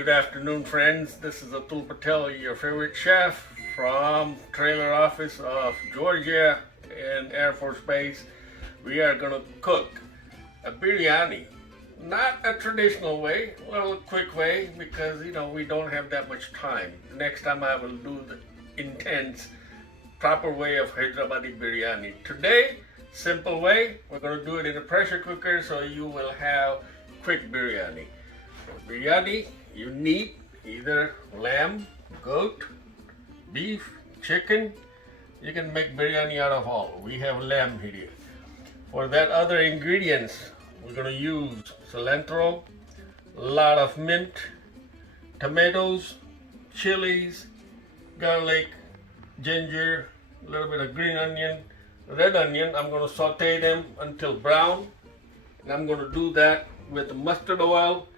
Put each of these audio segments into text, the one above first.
good afternoon, friends. This is Atul Patel, your favorite chef from trailer office of Georgia and Air Force Base. We are going to cook a biryani. Not a traditional way, a little quick way, because we don't have that much time. Next time I will do the intense, proper way of Hyderabadi biryani. Today, simple way, we're going to do it in a pressure cooker so you will have quick biryani. For biryani, you need either lamb, goat, beef, chicken. You can make biryani out of all. We have lamb here. For that other ingredients, we're going to use cilantro, a lot of mint, tomatoes, chilies, garlic, ginger, a little bit of green onion, red onion. I'm going to saute them until brown. And I'm going to do that with mustard oil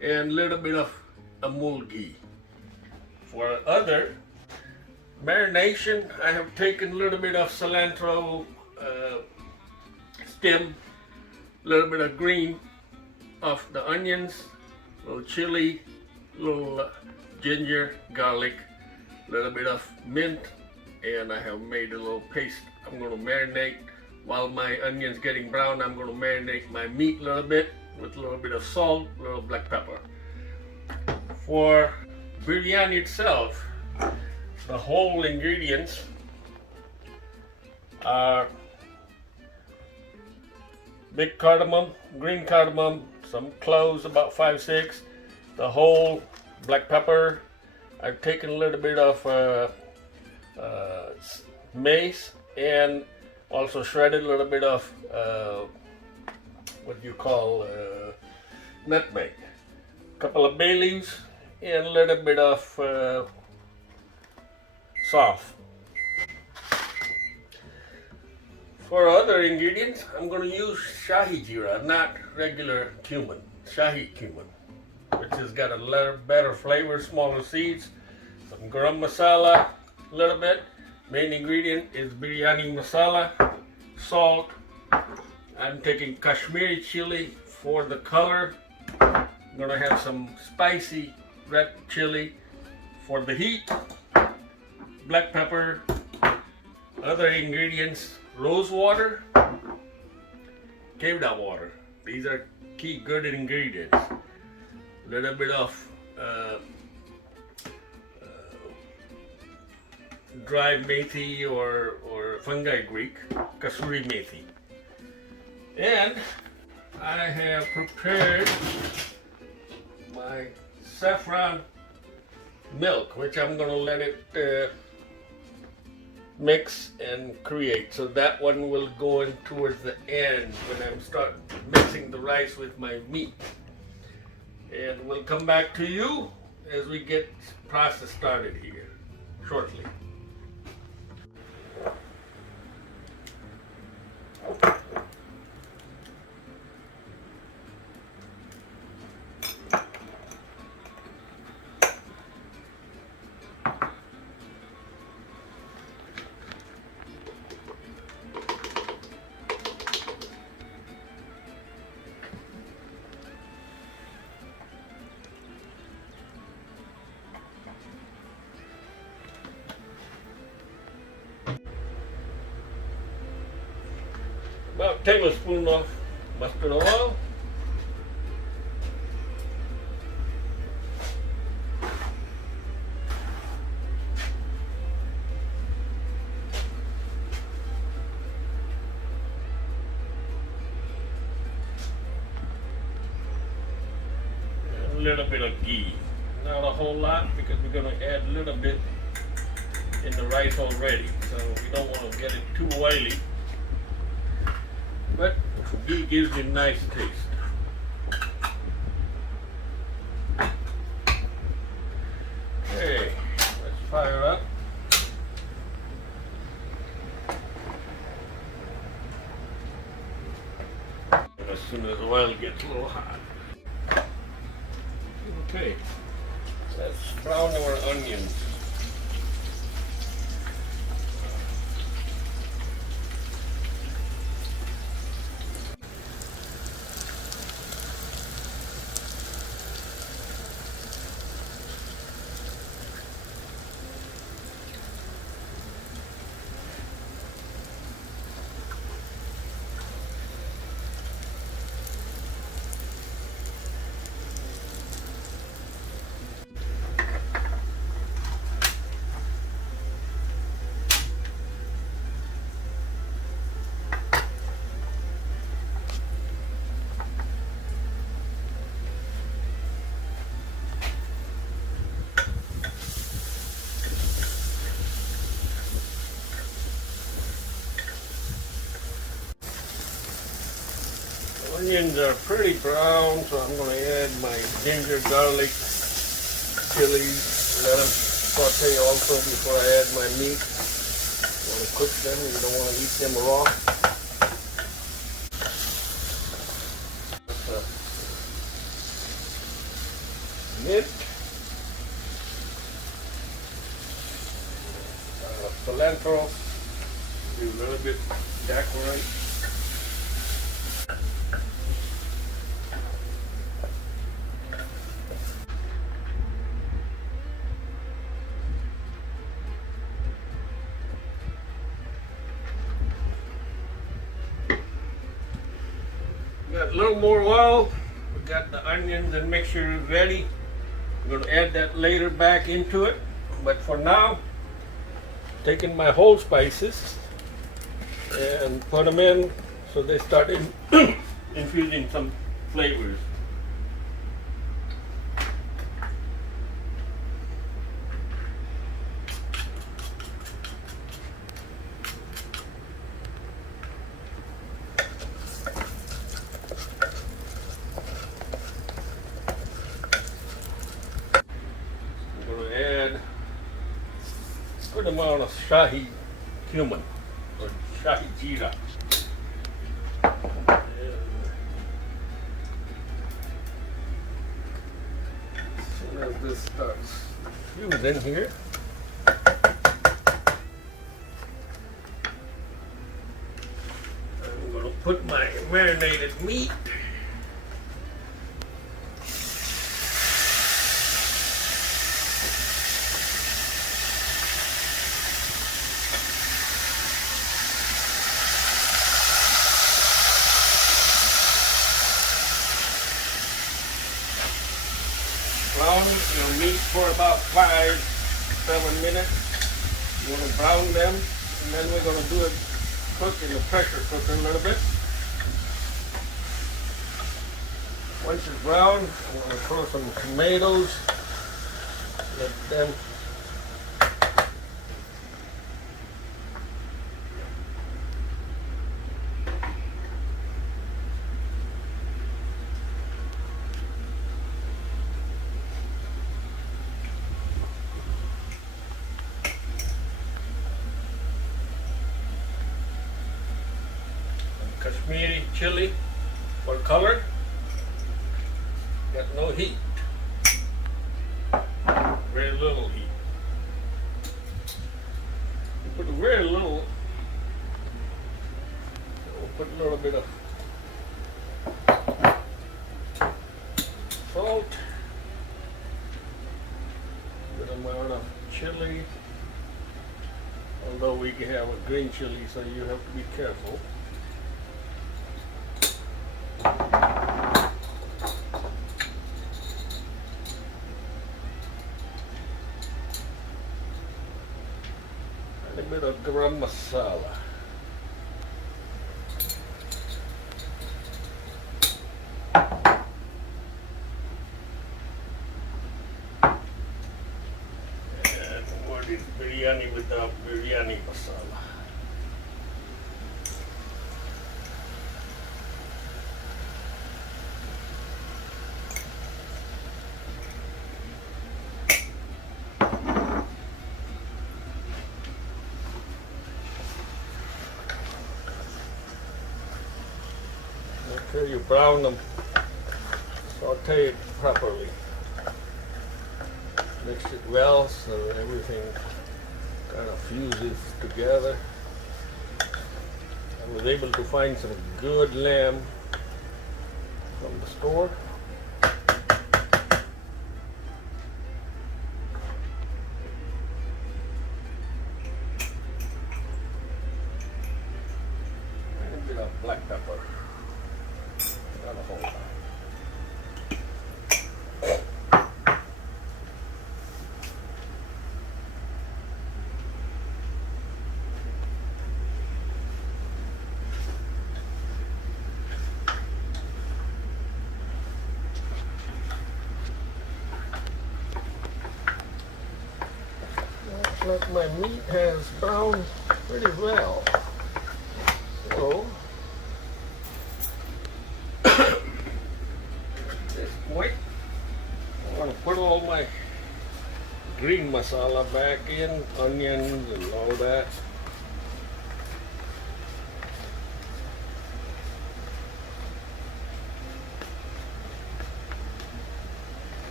and a little bit of Amul ghee. For other marination, I have taken a little bit of cilantro stem, a little bit of green of the onions, a little chili, a little ginger, garlic, a little bit of mint, and I have made a little paste. I'm going to marinate while my onion's getting brown. I'm going to marinate my meat a little bit with a little bit of salt, a little black pepper. For biryani itself, the whole ingredients are big cardamom, green cardamom, some cloves, about 5-6, the whole black pepper. I've taken a little bit of mace and also shredded a little bit of what you call nutmeg, a couple of bay leaves, and a little bit of salt. For other ingredients, I'm going to use Shahi Jeera, not regular cumin, Shahi cumin, which has got a better flavor, smaller seeds, some Garam Masala, a little bit. Main ingredient is Biryani Masala, salt. I'm taking Kashmiri Chili for the color. I'm going to have some spicy red chili for the heat, black pepper. Other ingredients, rose water, Kewda water. These are key good ingredients. A little bit of dry methi or Fenugreek, Kashmiri methi. And I have prepared my saffron milk, which I'm going to let it mix and create. So that one will go in towards the end when I'm start mixing the rice with my meat. And we'll come back to you as we get process started here shortly. About a tablespoon of mustard oil. And a little bit of ghee. Not a whole lot because we're going to add a little bit in the rice already. So we don't want to get it too oily. But ghee gives you nice taste. Okay, let's fire up. As soon as the oil gets a little hot. Okay, let's brown our onions. Onions are pretty brown, so I'm going to add my ginger, garlic, chilies. Let them saute also before I add my meat. You want to cook them, you don't want to eat them raw. Mint, cilantro, do a little bit decorate. Got a little more oil. We got the onions and mixture ready. I'm going to add that later back into it. But for now, taking my whole spices and put them in so they start infusing some flavors. Good amount of Shahi cumin or Shahi Jeera. As soon as this starts fusing here, I'm going to put my marinated meat. Brown your meat for about 5-7 minutes. You want to brown them, and then we're going to do it cook in the pressure cooker a little bit. Once it's brown, I'm going to throw some tomatoes. Let them Kashmiri Chili for color. Got no heat. Very little heat. You put very little. We'll put a little bit of salt. Good amount of chili. Although we have a green chili, so you have to be careful. A bit of Garam Masala. And what is biryani without Biryani Masala? Make sure you brown them, saute it properly. Mix it well so everything kind of fuses together. I was able to find some good lamb from the store. And a bit of black pepper. Not a whole lot. Looks like my meat has browned pretty well. So green masala back in, onions and all that.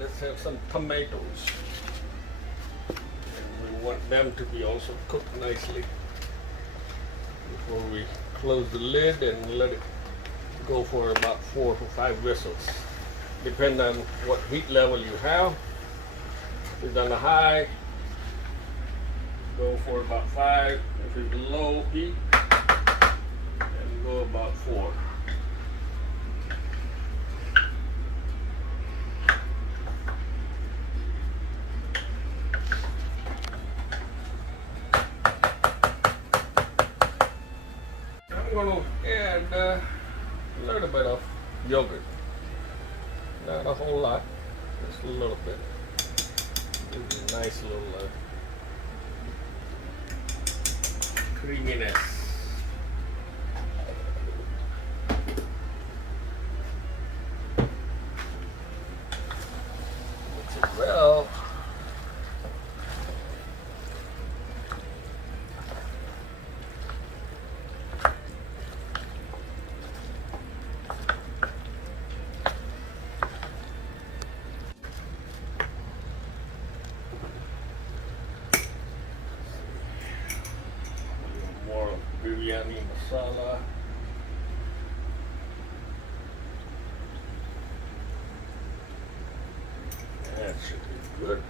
Let's have some tomatoes, and we want them to be also cooked nicely before we close the lid and let it go for about 4 to 5 whistles, depending on what heat level you have. If it's on the high, go for about 5. If it's low heat, then go about 4. I'm going to add a little bit of yogurt, not a whole lot, just a little bit. Gives a nice little creaminess. Mix it well. Biryani Masala. That should be good.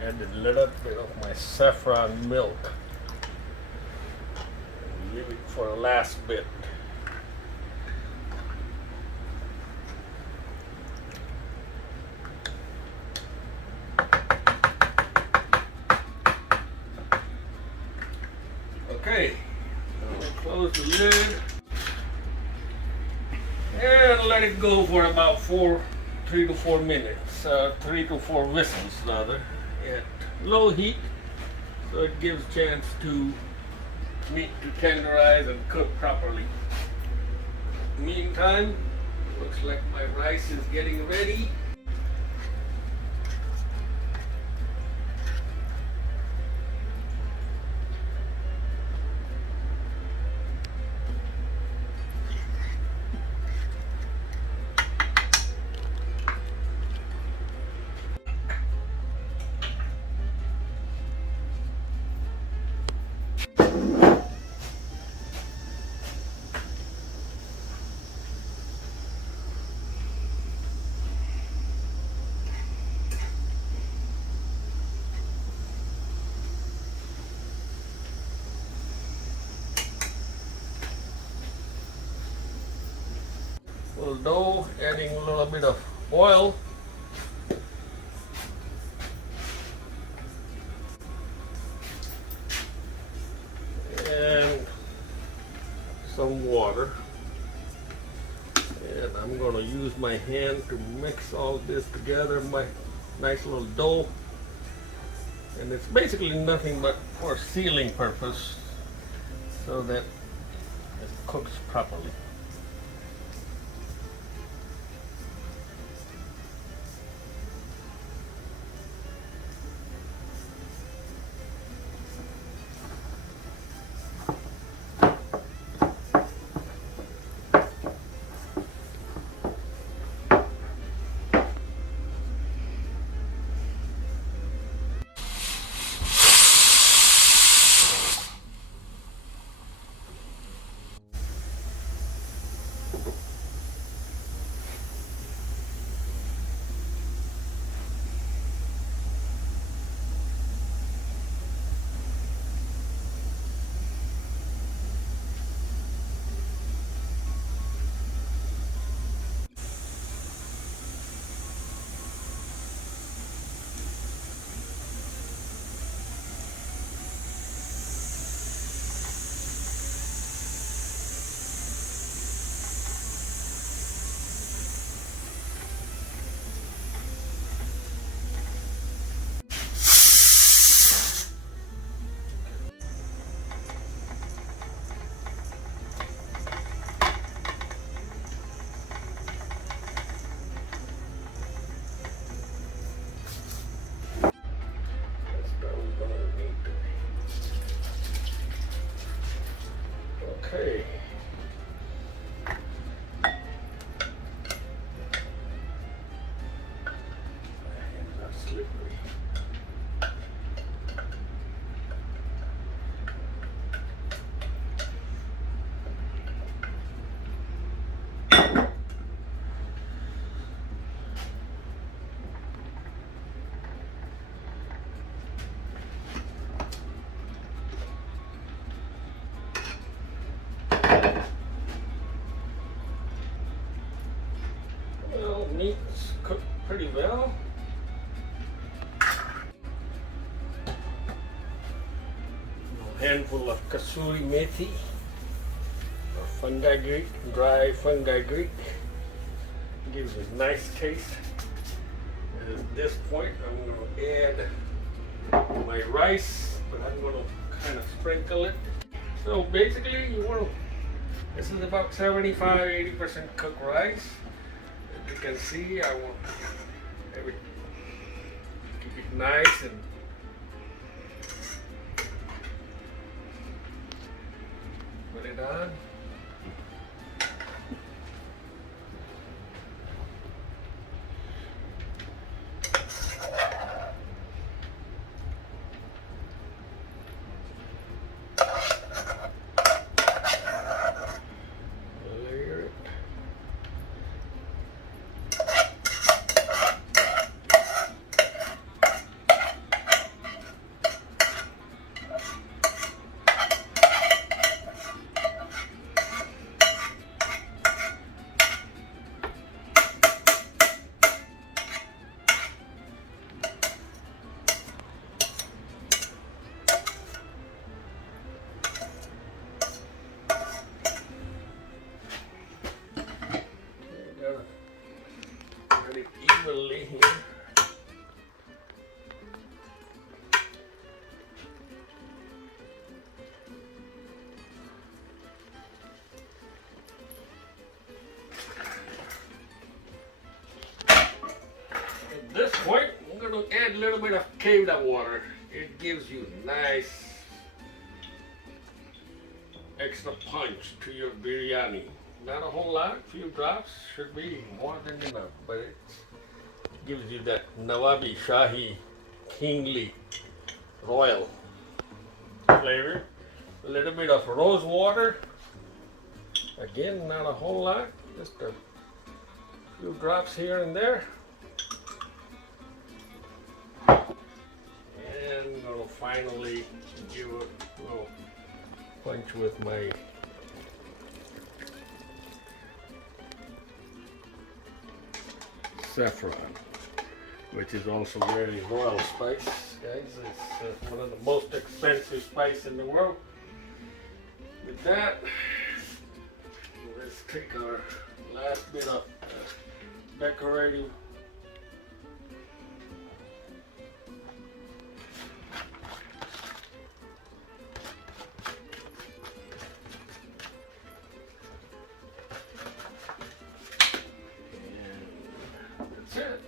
Add a little bit of my saffron milk. Leave it for the last bit. Okay, now close the lid and let it go for about 3 to 4 minutes, 3 to 4 whistles rather, at low heat, so it gives chance to meat to tenderize and cook properly. Meantime, looks like my rice is getting ready. Full dough, adding a little bit of oil. And some water. And I'm going to use my hand to mix all this together, my nice little dough. And it's basically nothing but for sealing purpose, so that it cooks properly. Okay. That's slippery. Well, meat's cooked pretty well. A handful of kasuri methi or fenugreek, dry fenugreek. Gives a nice taste. And at this point, I'm going to add my rice, but I'm going to kind of sprinkle it. So basically, you want to. This is about 75-80% cooked rice. As you can see, I want keep it nice and put it on. Evenly here. At this point, I'm going to add a little bit of Kewda water. It gives you nice extra punch to your biryani. Not a whole lot, a few drops should be more than enough, but it gives you that Nawabi, Shahi, kingly, royal flavor. A little bit of rose water. Again, not a whole lot, just a few drops here and there. And I'm going to finally give a little punch with my saffron, which is also very royal spice, guys. It's one of the most expensive spice in the world. With that, let's take our last bit of decorative it.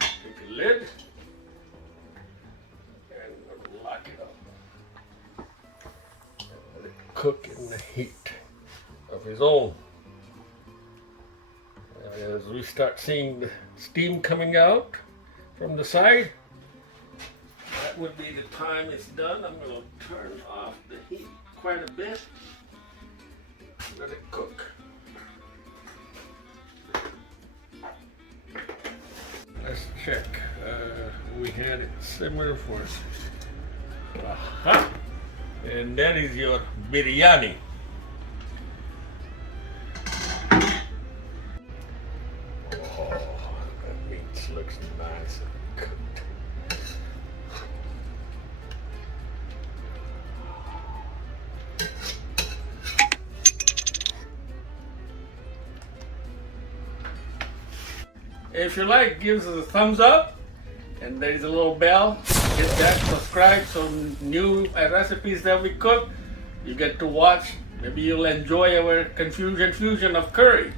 Take a lid and lock it up and let it cook in the heat of its own. As we start seeing the steam coming out from the side, that would be the time it's done. I'm going to turn off the heat quite a bit, let it cook. Let's check. We had it simmer for, and that is your biryani. Oh, that meat looks nice and cooked. If you like, give us a thumbs up, and there is a little bell. Hit that, subscribe, so new recipes that we cook, you get to watch. Maybe you'll enjoy our fusion of curry.